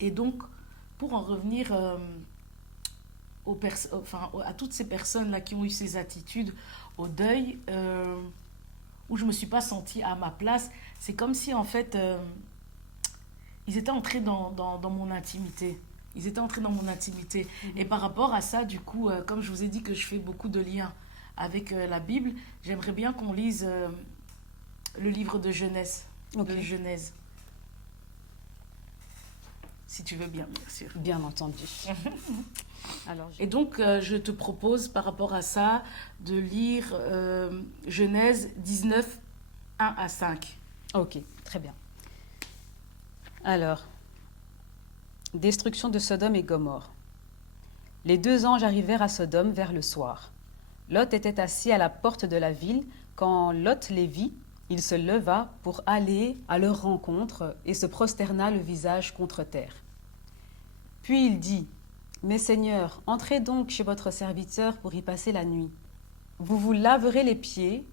Et donc, pour en revenir à toutes ces personnes-là qui ont eu ces attitudes au deuil, où je ne me suis pas sentie à ma place, c'est comme si en fait, ils étaient entrés dans mon intimité. Ils étaient entrés dans mon intimité. Et Mhm. par rapport à ça, du coup, comme je vous ai dit que je fais beaucoup de liens avec la Bible, j'aimerais bien qu'on lise le livre de Genèse. Ok, De Genèse, si tu veux bien, bien sûr. bien entendu. Alors, Et donc, je te propose, par rapport à ça, de lire Genèse 19, 1 à 5. ok, très bien. Alors, destruction de Sodome et Gomorrhe. Les deux anges arrivèrent à Sodome vers le soir. Lot était assis à la porte de la ville. Quand Lot les vit, il se leva pour aller à leur rencontre et se prosterna le visage contre terre. Puis il dit, mes seigneurs, entrez donc chez votre serviteur pour y passer la nuit. Vous vous laverez les pieds,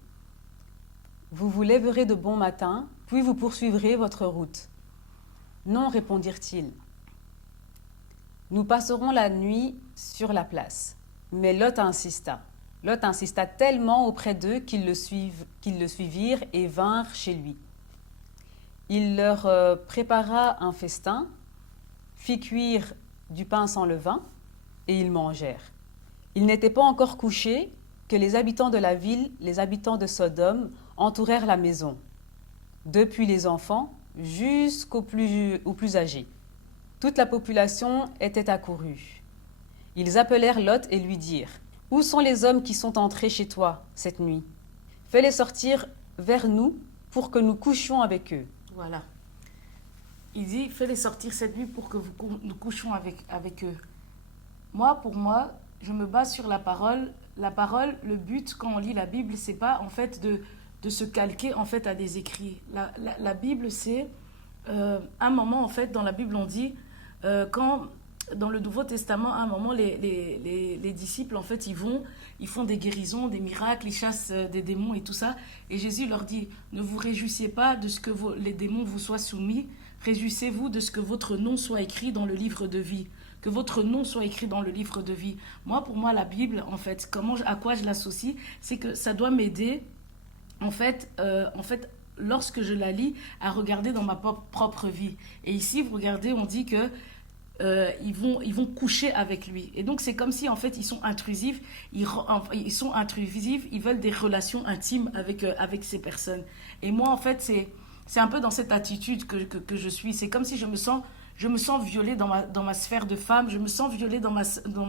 vous vous lèverez de bon matin, puis vous poursuivrez votre route. Non, répondirent-ils. Nous passerons la nuit sur la place. Mais Lot insista. Lot insista tellement auprès d'eux qu'ils le suivirent et vinrent chez lui. Il leur prépara un festin, fit cuire du pain sans levain, et ils mangèrent. Ils n'étaient pas encore couchés que les habitants de la ville, les habitants de Sodome, entourèrent la maison, depuis les enfants aux plus âgés. Toute la population était accourue. Ils appelèrent Lot et lui dirent, où sont les hommes qui sont entrés chez toi cette nuit? Fais-les sortir vers nous pour que nous couchions avec eux. Voilà. Il dit, fais-les sortir cette nuit pour que nous couchions avec eux. Pour moi, je me base sur la parole. La parole, le but quand on lit la Bible, c'est pas en fait de se calquer en fait à des écrits. La Bible, c'est un moment en fait dans la Bible on dit quand dans le Nouveau Testament à un moment les disciples en fait ils font des guérisons, des miracles, ils chassent des démons et tout ça et Jésus leur dit ne vous réjouissez pas de ce que les démons vous soient soumis, réjouissez-vous de ce que votre nom soit écrit dans le livre de vie, que votre nom soit écrit dans le livre de vie. Pour moi, la Bible, en fait, à quoi je l'associe, c'est que ça doit m'aider, en fait, lorsque je la lis, à regarder dans ma propre vie. Et ici, vous regardez, on dit que ils vont coucher avec lui. Et donc, c'est comme si, en fait, ils sont intrusifs, ils veulent des relations intimes avec ces personnes. Et moi, en fait, c'est un peu dans cette attitude que je suis. C'est comme si je me sens violée dans ma sphère de femme, je me sens violée dans ma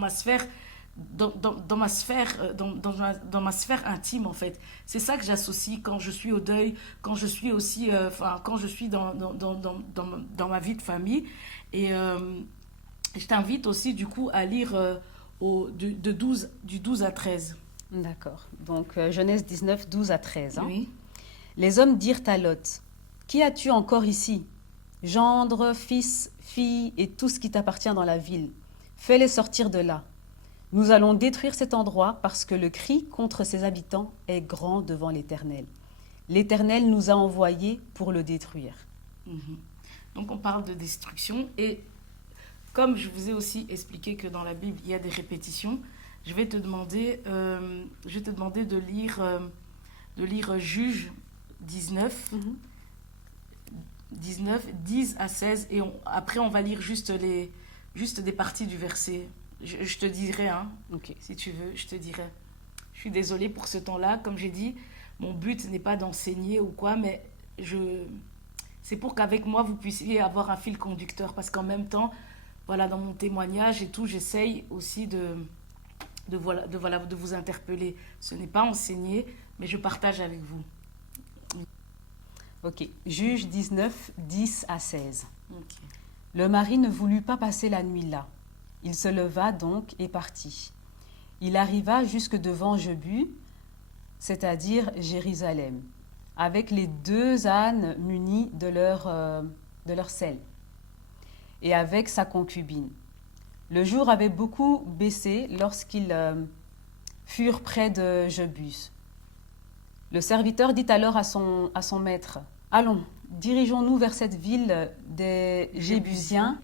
sphère dans ma sphère dans ma sphère intime en fait. C'est ça que j'associe quand je suis au deuil, quand je suis aussi quand je suis dans ma vie de famille. Et je t'invite aussi du coup à lire du 12 à 13. D'accord. Donc, Genèse 19, 12 à 13. Hein. Oui. Les hommes dirent à Lot, qui as-tu encore ici? Gendre, fils, fille et tout ce qui t'appartient dans la ville. Fais-les sortir de là. Nous allons détruire cet endroit parce que le cri contre ses habitants est grand devant l'Éternel. L'Éternel nous a envoyés pour le détruire. Mhm. Donc on parle de destruction et comme je vous ai aussi expliqué que dans la Bible il y a des répétitions, je vais te demander de lire Juge 19, Mhm. 19, 10 à 16 et après on va lire juste des parties du verset. Je te dirai, hein, Ok. si tu veux, je te dirai. Je suis désolée pour ce temps-là. Comme j'ai dit, mon but n'est pas d'enseigner ou quoi, mais c'est pour qu'avec moi, vous puissiez avoir un fil conducteur. Parce qu'en même temps, voilà, dans mon témoignage et tout, j'essaye aussi de vous interpeller. Ce n'est pas enseigner, mais je partage avec vous. Ok. Juge 19, 10 à 16. Ok. Le mari ne voulut pas passer la nuit là. Il se leva donc et partit. Il arriva jusque devant Jebu, c'est-à-dire Jérusalem, avec les deux ânes munis de leur selle, et avec sa concubine. Le jour avait beaucoup baissé lorsqu'ils furent près de Jebus. Le serviteur dit alors à son maître, allons, dirigeons-nous vers cette ville des Jébusiens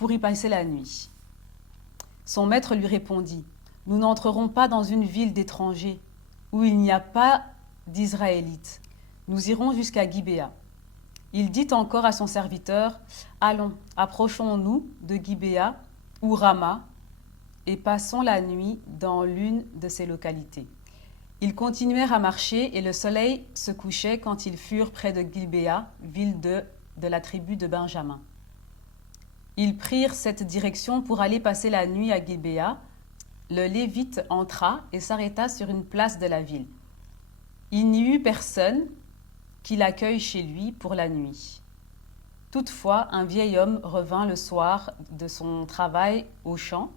pour y passer la nuit. Son maître lui répondit, « Nous n'entrerons pas dans une ville d'étrangers où il n'y a pas d'Israélites. Nous irons jusqu'à Gibéa. » Il dit encore à son serviteur, « Allons, approchons-nous de Gibéa ou Rama et passons la nuit dans l'une de ces localités. » Ils continuèrent à marcher et le soleil se couchait quand ils furent près de Gibéa, ville de la tribu de Benjamin. Ils prirent cette direction pour aller passer la nuit à Gibéa. Le Lévite entra et s'arrêta sur une place de la ville. Il n'y eut personne qui l'accueille chez lui pour la nuit. Toutefois, un vieil homme revint le soir de son travail au champ.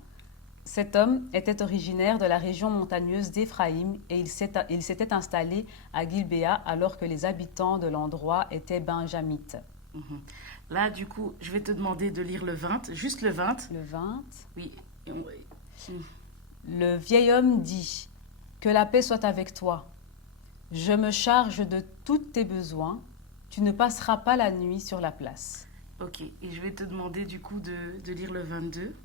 Cet homme était originaire de la région montagneuse d'Éphraïm et il s'était installé à Gilbéa alors que les habitants de l'endroit étaient benjamites. Là, du coup, je vais te demander de lire le 20, juste le 20. Le 20. Oui. Le vieil homme dit, « Que la paix soit avec toi. Je me charge de tous tes besoins. Tu ne passeras pas la nuit sur la place. » Ok, et je vais te demander du coup de lire le 22.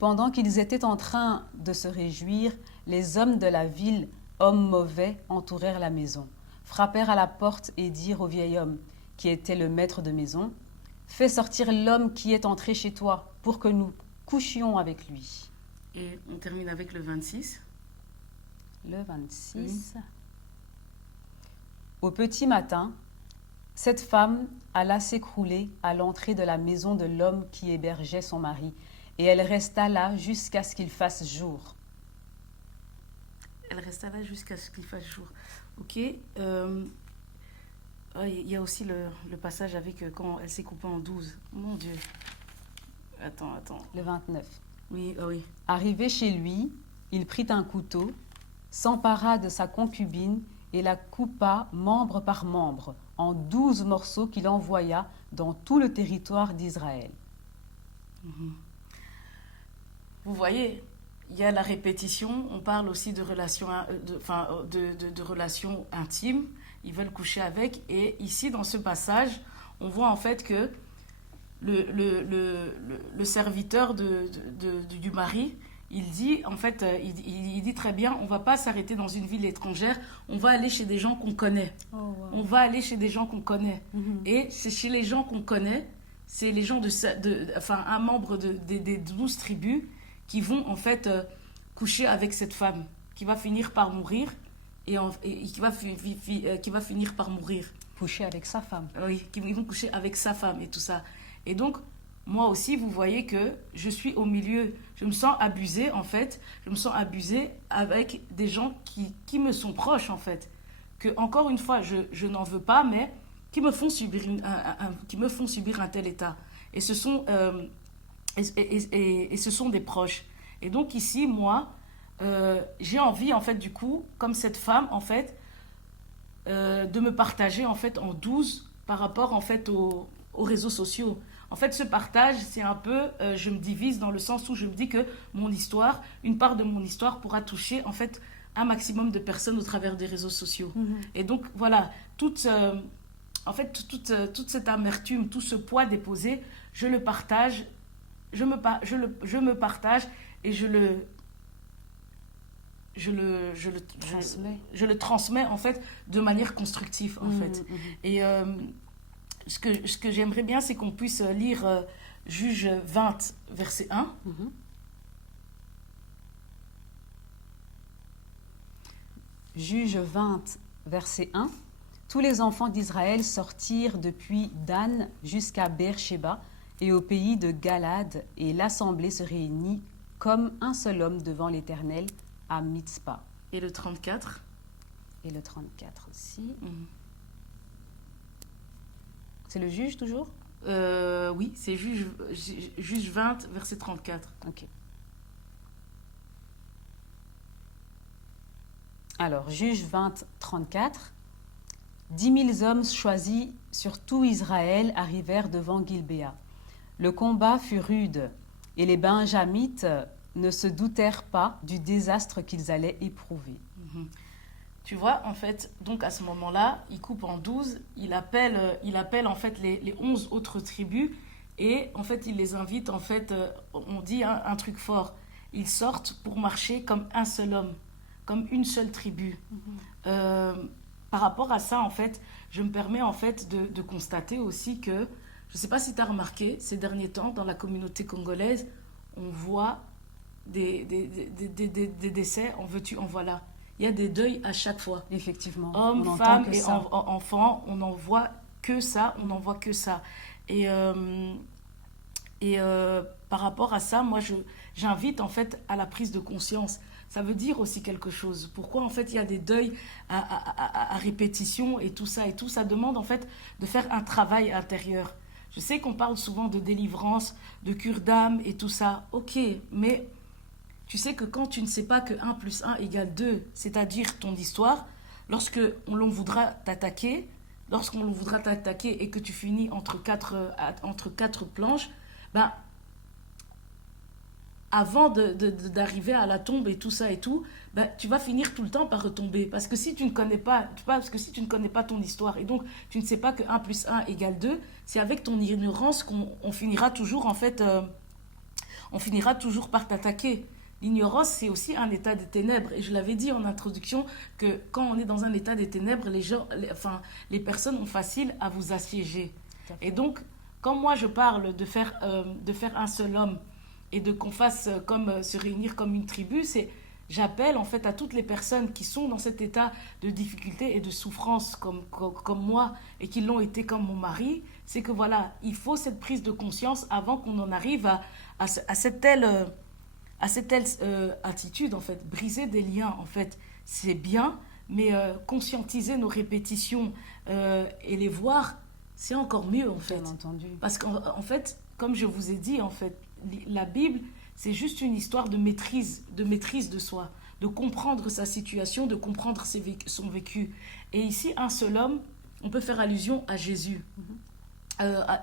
Pendant qu'ils étaient en train de se réjouir, les hommes de la ville, hommes mauvais, entourèrent la maison, frappèrent à la porte et dirent au vieil homme, qui était le maître de maison, « Fais sortir l'homme qui est entré chez toi, pour que nous couchions avec lui. » Et on termine avec le 26. Le 26. Oui. Au petit matin, cette femme alla s'écrouler à l'entrée de la maison de l'homme qui hébergeait son mari, et elle resta là jusqu'à ce qu'il fasse jour. Elle resta là jusqu'à ce qu'il fasse jour. Ok. Il y a aussi le passage avec quand elle s'est coupée en 12. Mon Dieu. Attends. Le 29. Oui, oui. Arrivé chez lui, il prit un couteau, s'empara de sa concubine et la coupa membre par membre en 12 morceaux qu'il envoya dans tout le territoire d'Israël. Vous voyez, il y a la répétition, on parle aussi de relations, de relations intimes, ils veulent coucher avec, et ici dans ce passage, on voit en fait que le serviteur du mari, il dit en fait, il dit très bien, on va pas s'arrêter dans une ville étrangère, on va aller chez des gens qu'on connaît. Oh, wow. On va aller chez des gens qu'on connaît. Et c'est chez les gens qu'on connaît, c'est les gens un membre des 12 tribus qui vont en fait coucher avec cette femme, qui va finir par mourir et qui va finir par mourir. Coucher avec sa femme. Oui, ils vont coucher avec sa femme et tout ça. Et donc, moi aussi, vous voyez que je suis au milieu, je me sens abusée en fait, je me sens abusée avec des gens qui me sont proches en fait, que encore une fois, je n'en veux pas, mais qui me font subir un tel état. Et ce sont ce sont des proches. Et donc ici, moi, j'ai envie, en fait, du coup, comme cette femme, en fait, de me partager, en fait, en 12 par rapport, en fait, aux réseaux sociaux. En fait, ce partage, c'est un peu, je me divise dans le sens où je me dis que mon histoire, une part de mon histoire pourra toucher, en fait, un maximum de personnes au travers des réseaux sociaux. Et donc, voilà, toute cette amertume, tout ce poids déposé, je le partage, je me partage et je le transmets en fait de manière constructive en fait. Et ce que j'aimerais bien, c'est qu'on puisse lire Juge 20 verset 1. Juge 20 verset 1. Tous les enfants d'Israël sortirent depuis Dan jusqu'à Beersheba et au pays de Galad, et l'assemblée se réunit comme un seul homme devant l'Éternel à Mitzpah. Et le 34. Et le 34 aussi. C'est le juge toujours? Oui, c'est juge 20, verset 34. Ok. Alors, juge 20, 34. 10 000 hommes choisis sur tout Israël arrivèrent devant Gilbéa. Le combat fut rude et les Benjamites ne se doutèrent pas du désastre qu'ils allaient éprouver. Tu vois, en fait, donc à ce moment-là, il coupe en 12, il appelle en fait les 11 autres tribus Et en fait, il les invite, en fait, on dit un truc fort. Ils sortent pour marcher comme un seul homme, comme une seule tribu. Euh, Par rapport à ça, en fait, je me permets en fait de constater aussi que, je ne sais pas si tu as remarqué, ces derniers temps, dans la communauté congolaise, on voit des décès, en veux-tu, en voilà. Il y a des deuils à chaque fois. Effectivement, on Hommes, n'entend femmes que et ça. enfants, on n'en voit que ça, on n'en voit que ça. Et, euh, Par rapport à ça, j'invite en fait à la prise de conscience. Ça veut dire aussi quelque chose. Pourquoi en fait il y a des deuils à répétition et tout ça et tout. Ça demande en fait de faire un travail intérieur. Je sais qu'on parle souvent de délivrance, de cure d'âme et tout ça. Ok, mais tu sais que quand tu ne sais pas que 1 + 1 = 2, c'est-à-dire ton histoire, l'on voudra t'attaquer, lorsqu'on voudra t'attaquer et que tu finis entre quatre planches, ben, avant d'arriver à la tombe et tout ça et tout, ben, tu vas finir tout le temps par retomber. Parce que si tu ne connais pas ton histoire et donc tu ne sais pas que 1 + 1 = 2, c'est avec ton ignorance qu'on finira toujours en fait, on finira toujours par t'attaquer. L'ignorance, c'est aussi un état des ténèbres. Et je l'avais dit en introduction que quand on est dans un état des ténèbres, les personnes ont facile à vous assiéger. Et donc, quand moi je parle de faire un seul homme et de qu'on fasse se réunir comme une tribu, j'appelle en fait à toutes les personnes qui sont dans cet état de difficulté et de souffrance comme moi et qui l'ont été comme mon mari, c'est que voilà, il faut cette prise de conscience avant qu'on en arrive à cette telle attitude en fait. Briser des liens en fait, c'est bien, mais conscientiser nos répétitions et les voir, c'est encore mieux en fait. Bien entendu. Parce qu'en fait, comme je vous ai dit, en fait, la Bible, c'est juste une histoire de maîtrise de soi, de comprendre sa situation, de comprendre son vécu. Et ici, un seul homme, on peut faire allusion à Jésus.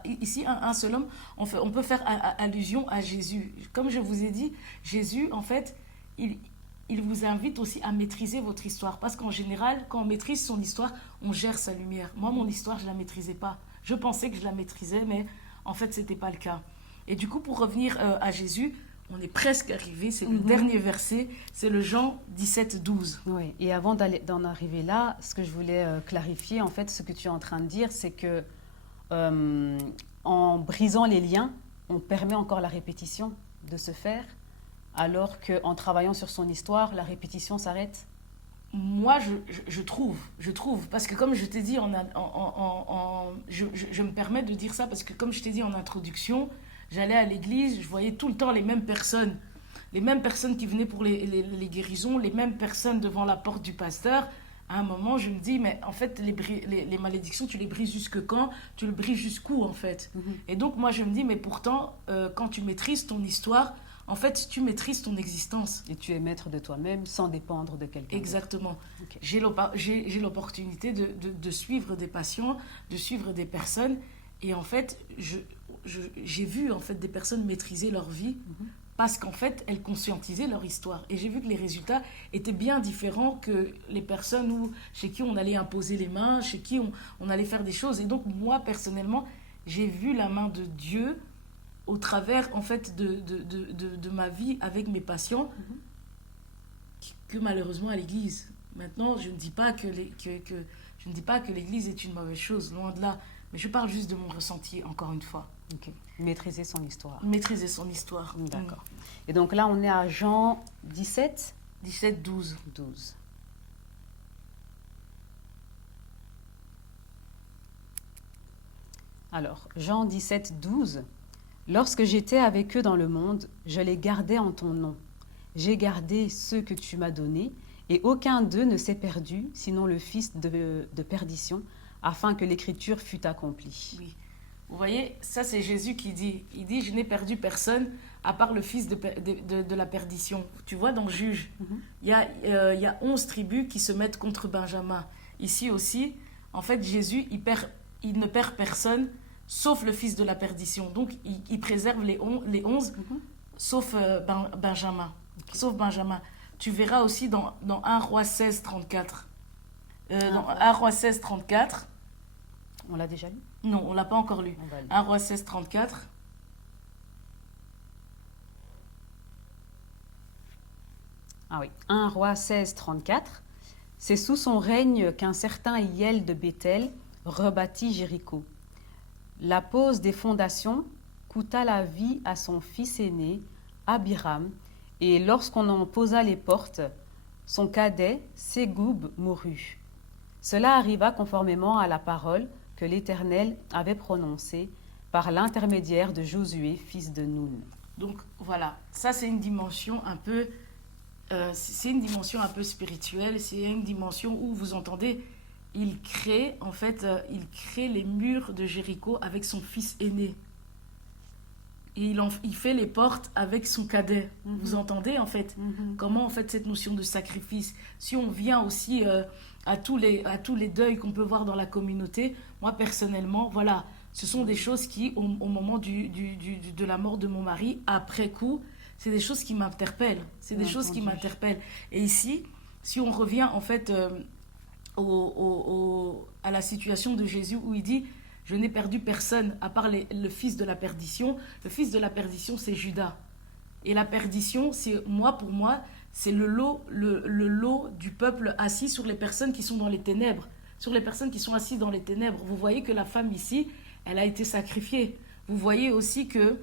Ici, un seul homme, on peut faire allusion à Jésus. Comme je vous ai dit, Jésus, en fait, il vous invite aussi à maîtriser votre histoire. Parce qu'en général, quand on maîtrise son histoire, on gère sa lumière. Moi, mon histoire, je ne la maîtrisais pas. Je pensais que je la maîtrisais, mais en fait, ce n'était pas le cas. Et du coup, pour revenir à Jésus, on est presque arrivé, c'est le dernier verset, c'est le Jean 17, 12. Oui, et avant d'en arriver là, ce que je voulais clarifier, en fait, ce que tu es en train de dire, c'est que en brisant les liens, on permet encore la répétition de se faire, alors qu'en travaillant sur son histoire, la répétition s'arrête. Moi, je trouve, parce que comme je t'ai dit, je me permets de dire ça, parce que comme je t'ai dit en introduction, j'allais à l'église, je voyais tout le temps les mêmes personnes qui venaient pour les guérisons, les mêmes personnes devant la porte du pasteur. À un moment, je me dis, mais en fait, les malédictions, tu les brises jusque quand? Tu le brises jusqu'où, en fait? Et donc, moi, je me dis, mais pourtant, quand tu maîtrises ton histoire, en fait, tu maîtrises ton existence. Et tu es maître de toi-même sans dépendre de quelqu'un. Exactement. Okay. J'ai l'opportunité de suivre des patients, de suivre des personnes. Et en fait, j'ai vu en fait, des personnes maîtriser leur vie parce qu'en fait, elles conscientisaient leur histoire. Et j'ai vu que les résultats étaient bien différents que les personnes chez qui on allait imposer les mains, chez qui on allait faire des choses. Et donc, moi, personnellement, j'ai vu la main de Dieu au travers en fait, de ma vie avec mes patients que malheureusement à l'église. Maintenant, je ne dis pas que l'église est une mauvaise chose, loin de là. Mais je parle juste de mon ressenti, encore une fois. Okay. Maîtriser son histoire. Maîtriser son histoire. D'accord. Et donc là, on est à Jean 17, 12. Alors, Jean 17, 12. Lorsque j'étais avec eux dans le monde, je les gardais en ton nom. J'ai gardé ceux que tu m'as donnés, et aucun d'eux ne s'est perdu, sinon le fils de perdition, afin que l'écriture fût accomplie. Oui. Vous voyez, ça c'est Jésus qui dit. Il dit, je n'ai perdu personne à part le fils de la perdition. Tu vois, dans Juge, il y a 11 tribus qui se mettent contre Benjamin. Ici aussi, en fait, Jésus, il ne perd personne, sauf le fils de la perdition. Donc, il préserve les 11, sauf Benjamin. Okay. Sauf Benjamin. Tu verras aussi dans 1 Roi 16, 34. Dans 1 Roi 16, 34. On l'a déjà lu? Non, on ne l'a pas encore lu. 1 Roi 16, 34. Ah oui, 1 Roi 16, 34. C'est sous son règne qu'un certain Hiel de Béthel rebâtit Jéricho. La pose des fondations coûta la vie à son fils aîné, Abiram, et lorsqu'on en posa les portes, son cadet, Ségoub, mourut. Cela arriva conformément à la parole que l'Éternel avait prononcée par l'intermédiaire de Josué, fils de Nun. Donc voilà, ça c'est une dimension un peu, c'est une dimension un peu spirituelle. C'est une dimension où vous entendez, il crée en fait, il crée les murs de Jéricho avec son fils aîné. Et il fait les portes avec son cadet. Vous entendez en fait comment en fait cette notion de sacrifice. Si on vient aussi à tous les deuils qu'on peut voir dans la communauté, moi personnellement, voilà, ce sont des choses qui, au moment de la mort de mon mari, après coup, c'est des choses qui m'interpellent. C'est des choses qui m'interpellent. Et ici, si on revient en fait à la situation de Jésus où il dit je n'ai perdu personne à part le fils de la perdition. Le fils de la perdition, c'est Judas. Et la perdition, c'est pour moi, c'est le lot du peuple assis sur les personnes qui sont dans les ténèbres. Sur les personnes qui sont assises dans les ténèbres. Vous voyez que la femme ici, elle a été sacrifiée. Vous voyez aussi que,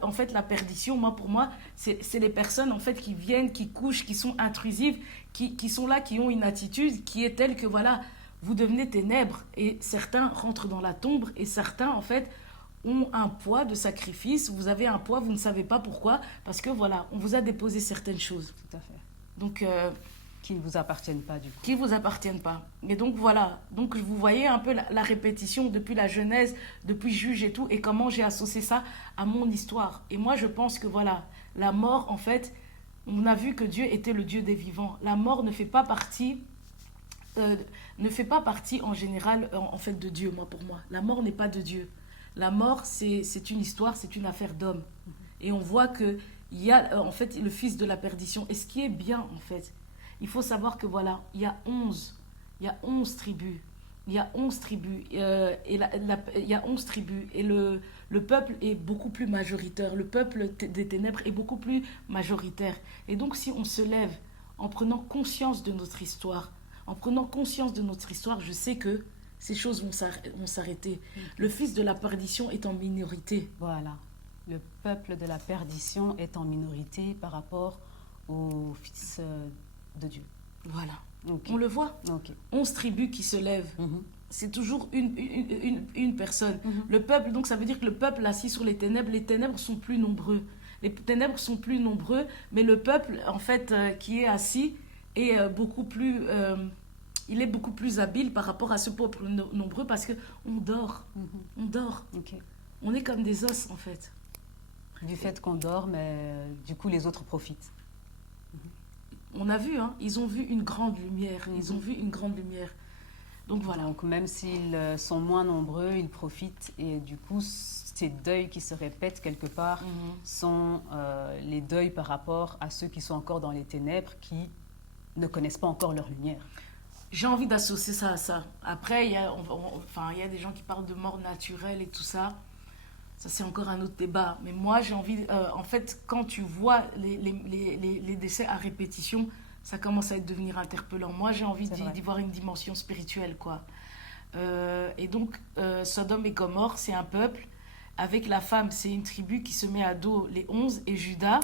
en fait, la perdition, pour moi, c'est les personnes, en fait, qui viennent, qui couchent, qui sont intrusives, qui sont là, qui ont une attitude qui est telle que, voilà, vous devenez ténèbres et certains rentrent dans la tombe et certains en fait ont un poids de sacrifice. Vous avez un poids, vous ne savez pas pourquoi, parce que voilà, on vous a déposé certaines choses. Tout à fait. Donc qui ne vous appartiennent pas du coup. Qui ne vous appartiennent pas. Et donc voilà, donc vous voyez un peu la répétition depuis la Genèse, depuis Juge et tout, et comment j'ai associé ça à mon histoire. Et moi je pense que voilà, la mort en fait, on a vu que Dieu était le Dieu des vivants. La mort ne fait pas partie en général en fait de Dieu, pour moi. La mort n'est pas de Dieu. La mort, c'est une histoire, c'est une affaire d'homme. Et on voit qu'il y a en fait le fils de la perdition. Et ce qui est bien en fait, il faut savoir que voilà, il y a 11 tribus. Il y a 11 tribus. Il y a 11 tribus. Et le peuple est beaucoup plus majoritaire. Le peuple des ténèbres est beaucoup plus majoritaire. Et donc si on se lève en prenant conscience de notre histoire, je sais que ces choses vont s'arrêter. Le fils de la perdition est en minorité. Voilà. Le peuple de la perdition est en minorité par rapport au fils de Dieu. Voilà. Okay. On le voit. Okay. 11 tribus qui se lèvent. C'est toujours une personne. Le peuple, donc ça veut dire que le peuple assis sur les ténèbres sont plus nombreux. Les ténèbres sont plus nombreux, mais le peuple, en fait, qui est assis, est beaucoup plus habile par rapport à ce peuple nombreux parce qu'on dort. On dort. Okay. On est comme des os, en fait. Du fait qu'on dort, mais du coup, les autres profitent. On a vu, ils ont vu une grande lumière. Ils ont vu une grande lumière. Donc voilà. Donc même s'ils sont moins nombreux, ils profitent. Et du coup, ces deuils qui se répètent quelque part sont les deuils par rapport à ceux qui sont encore dans les ténèbres, qui ne connaissent pas encore leur lumière. J'ai envie d'associer ça à ça. Après, il y a des gens qui parlent de mort naturelle et tout ça. Ça, c'est encore un autre débat. Mais moi, j'ai envie... en fait, quand tu vois les décès à répétition, ça commence à devenir interpellant. Moi, j'ai envie d'y voir une dimension spirituelle, quoi. Et donc, Sodome et Gomorrhe, c'est un peuple. Avec la femme, c'est une tribu qui se met à dos les 11. Et Judas,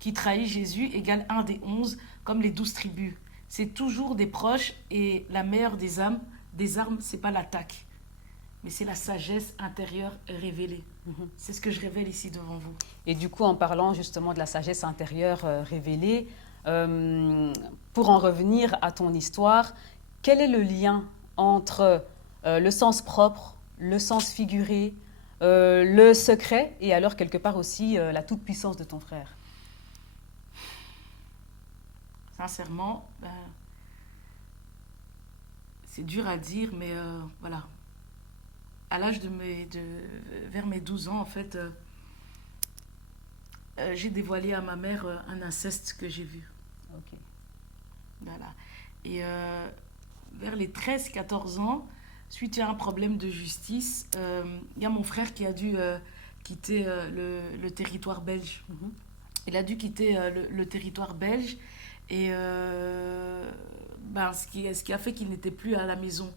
qui trahit Jésus, égale un des 11, comme les 12 tribus. C'est toujours des proches. Et la meilleure des armes, c'est pas l'attaque, mais c'est la sagesse intérieure révélée. C'est ce que je révèle ici devant vous. Et du coup, en parlant justement de la sagesse intérieure révélée, pour en revenir à ton histoire, quel est le lien entre le sens propre, le sens figuré, le secret et alors quelque part aussi la toute-puissance de ton frère? Sincèrement, c'est dur à dire, mais voilà. À l'âge vers mes 12 ans, en fait, j'ai dévoilé à ma mère un inceste que j'ai vu. Okay. Voilà. Et vers les 13-14 ans, suite à un problème de justice, il y a mon frère qui a dû quitter le territoire belge. Il a dû quitter le territoire belge et ce qui a fait qu'il n'était plus à la maison.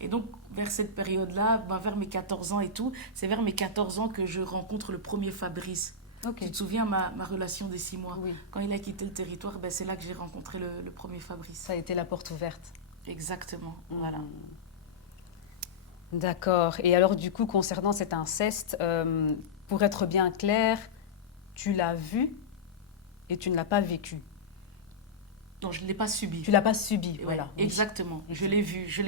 Et donc, vers cette période-là, ben, vers mes 14 ans et tout, c'est vers mes 14 ans que je rencontre le premier Fabrice. Ok. Tu te souviens, ma relation des 6 mois. Oui, Quand il a quitté le territoire, ben, c'est là que j'ai rencontré le premier Fabrice. ça a été la porte ouverte. Exactement, voilà. D'accord. Et alors, du coup, concernant cet inceste, pour être bien clair, tu l'as vu et tu ne l'as pas vécu. Non, je ne l'ai pas subi. Tu l'as pas subi, Ouais, voilà. Oui. exactement. Je l'ai vu. Je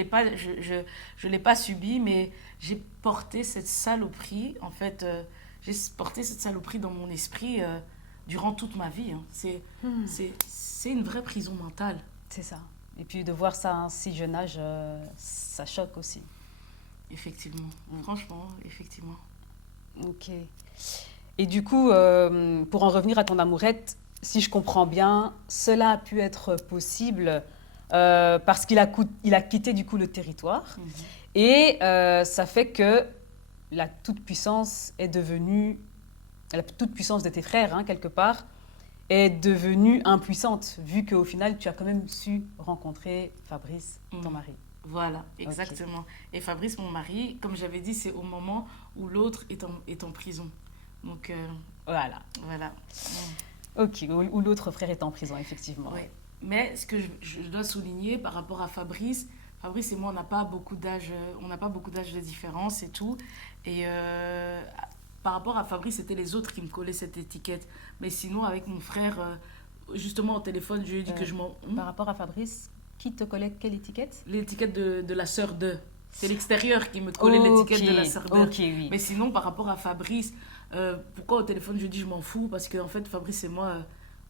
l'ai pas subi, mais j'ai porté cette saloperie. En fait, j'ai porté cette saloperie dans mon esprit durant toute ma vie. Hein. C'est une vraie prison mentale. C'est ça. Et puis de voir ça à un si jeune âge, ça choque aussi. Effectivement. Franchement, effectivement. Ok. Et du coup, pour en revenir à ton amourette, si je comprends bien, cela a pu être possible parce il a quitté du coup le territoire. Mhm. Et ça fait que la toute-puissance la toute-puissance de tes frères, hein, quelque part, est devenue impuissante, vu qu'au final, tu as quand même su rencontrer Fabrice, ton Mhm. mari. Voilà, exactement. Et Fabrice, mon mari, comme j'avais dit, c'est au moment où l'autre est en prison. Donc, Voilà. voilà. Ok, ou l'autre frère est en prison, effectivement. Ouais. Mais ce que je dois souligner par rapport à Fabrice, Fabrice et moi, on n'a pas beaucoup d'âge de différence et tout. Et par rapport à Fabrice, c'était les autres qui me collaient cette étiquette. Mais sinon, avec mon frère, justement au téléphone, je lui ai dit que je m'en... Par rapport à Fabrice, qui te collait quelle étiquette? L'étiquette de la sœur de. C'est l'extérieur qui me collait l'étiquette de la sœur de. Ok, oui. Mais sinon, par rapport à Fabrice, pourquoi au téléphone je dis je m'en fous? Parce qu'en fait, Fabrice et moi,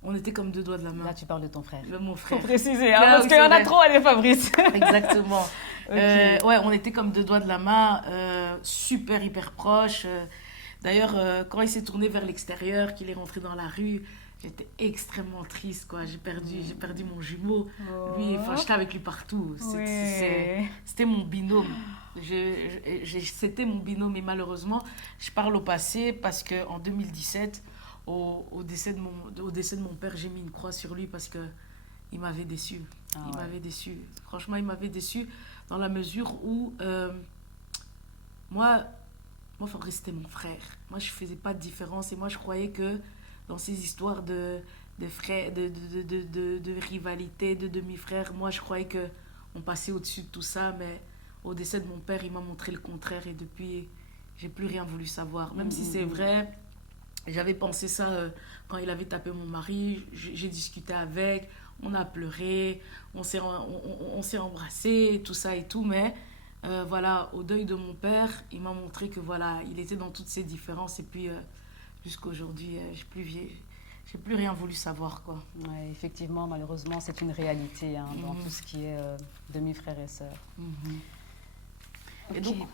on était comme deux doigts de la main. Là, tu parles de ton frère. Mon Faut frère. préciser, Ah, parce oui, qu'il y en c'est a vrai. trop, allez, Fabrice. Exactement. Ok. Ouais, on était comme deux doigts de la main, super, hyper proches. D'ailleurs, quand il s'est tourné vers l'extérieur, qu'il est rentré dans la rue, j'étais extrêmement triste, quoi. J'ai perdu mon jumeau. Lui, enfin, j'étais avec lui partout. C'était mon binôme. C'était mon binôme. Et malheureusement, je parle au passé parce qu'en 2017, au décès de mon père, j'ai mis une croix sur lui parce que il m'avait déçu. Il m'avait déçu. Franchement, il m'avait déçu dans la mesure où moi, Fabrice, c'était mon frère. Moi, je faisais pas de différence et moi, je croyais que dans ces histoires de frères, de rivalité, de demi-frères, moi, je croyais que on passait au-dessus de tout ça, mais au décès de mon père, il m'a montré le contraire et depuis, j'ai plus rien voulu savoir. Même si c'est vrai, j'avais pensé ça quand il avait tapé mon mari, j'ai discuté avec, on a pleuré, on s'est embrassé, tout ça et tout, mais voilà, au deuil de mon père, il m'a montré que voilà, il était dans toutes ces différences et puis jusqu'à aujourd'hui, j'ai plus rien voulu savoir, quoi. Ouais, effectivement, malheureusement, c'est une réalité hein, dans tout ce qui est demi-frères et sœurs. Et Ok. donc,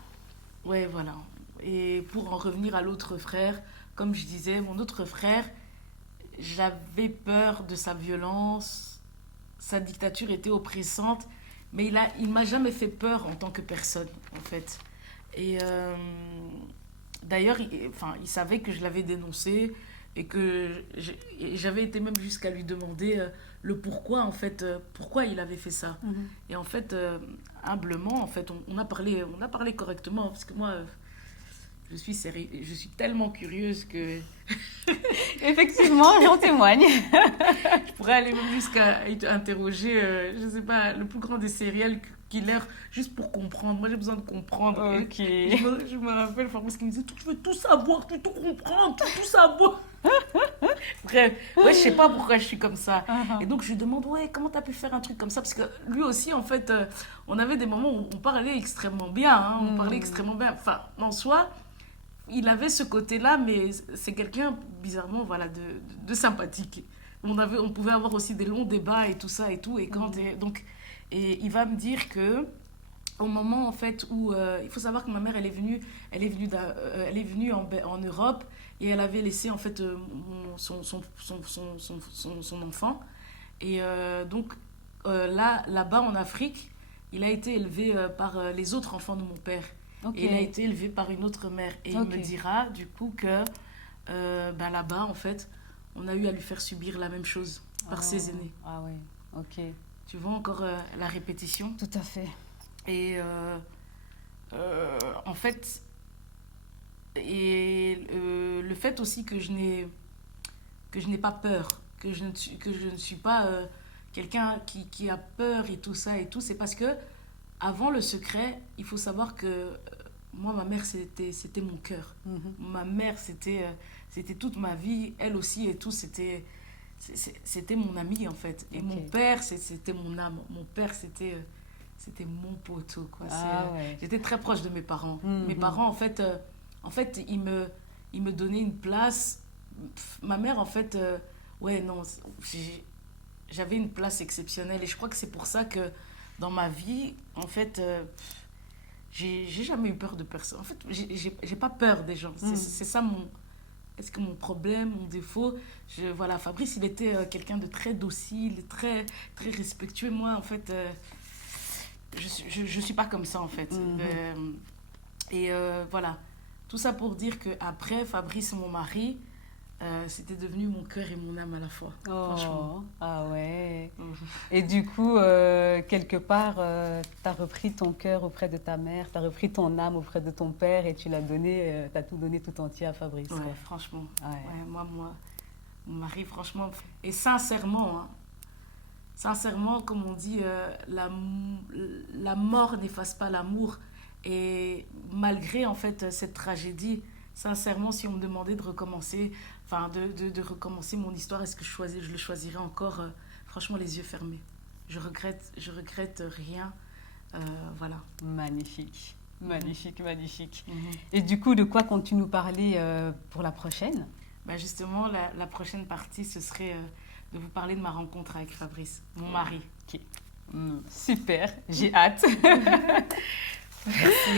ouais, voilà. Et pour en revenir à l'autre frère, comme je disais, mon autre frère, j'avais peur de sa violence, sa dictature était oppressante, mais il m'a jamais fait peur en tant que personne, en fait. Et d'ailleurs, il savait que je l'avais dénoncé et que et j'avais été même jusqu'à lui demander le pourquoi, en fait, pourquoi il avait fait ça. Et en fait, humblement, en fait, on a parlé correctement, parce que moi, je suis tellement curieuse que Effectivement, j'en témoigne. je pourrais aller même jusqu'à interroger, je sais pas, le plus grand des serial killers, juste pour comprendre. Moi, j'ai besoin de comprendre. Ok. Et je me rappelle, Fabrice qui me disait, tu veux tout savoir, tu veux tout comprendre, tu veux tout savoir. Bref, ouais, je sais pas pourquoi je suis comme ça. Et donc, je lui demande, ouais, comment t'as pu faire un truc comme ça? Parce que lui aussi, en fait, on avait des moments où on parlait extrêmement bien. Hein, on parlait extrêmement bien. Enfin, en soi, il avait ce côté-là, mais c'est quelqu'un, bizarrement, voilà, de sympathique. On pouvait avoir aussi des longs débats et tout ça et tout. Et et il va me dire que au moment en fait où il faut savoir que ma mère elle est venue en Europe et elle avait laissé en fait son enfant et là-bas en Afrique il a été élevé par les autres enfants de mon père. Ok. Et il a été élevé par une autre mère et il me dira du coup que là-bas en fait on a eu à lui faire subir la même chose par ses aînés. Ah oui, ok. Tu vois encore la répétition. Tout à fait. Et en fait, le fait aussi que je n'ai pas peur, que je ne suis pas quelqu'un qui a peur et tout ça et tout, c'est parce que avant le secret, il faut savoir que moi, ma mère, c'était mon cœur. Ma mère, c'était toute ma vie. Elle aussi et tout, c'était mon ami, en fait. Et mon père, c'était mon âme. Mon père, c'était mon poteau, quoi. Ouais. J'étais très proche de mes parents. Mes parents, en fait, ils me donnaient une place. Ma mère, en fait, ouais, non, j'avais une place exceptionnelle. Et je crois que c'est pour ça que dans ma vie, en fait, j'ai jamais eu peur de personne. En fait, j'ai pas peur des gens. C'est ça est-ce que mon problème, mon défaut. Voilà, Fabrice, il était quelqu'un de très docile, très, très respectueux. Moi, en fait, je suis pas comme ça, en fait. Voilà. Tout ça pour dire qu'après, Fabrice, mon mari, c'était devenu mon cœur et mon âme à la fois. Franchement. Ah ouais. Et du coup, quelque part, tu as repris ton cœur auprès de ta mère, tu as repris ton âme auprès de ton père et tu l'as donné, tu as tout donné tout entier à Fabrice. Ouais, quoi. franchement. Ouais. Ouais, moi, mon mari, franchement. Et sincèrement, sincèrement, comme on dit, la mort n'efface pas l'amour. Et malgré, en fait, cette tragédie, sincèrement, si on me demandait de recommencer, enfin, de recommencer mon histoire, est-ce que je le choisirais encore, franchement, les yeux fermés. Je regrette rien. Voilà. Magnifique. Magnifique, magnifique. Et du coup, de quoi comptes-tu nous parler pour la prochaine? Bah justement, la prochaine partie, ce serait de vous parler de ma rencontre avec Fabrice, mon mari. Ok. Super, j'ai hâte. Merci.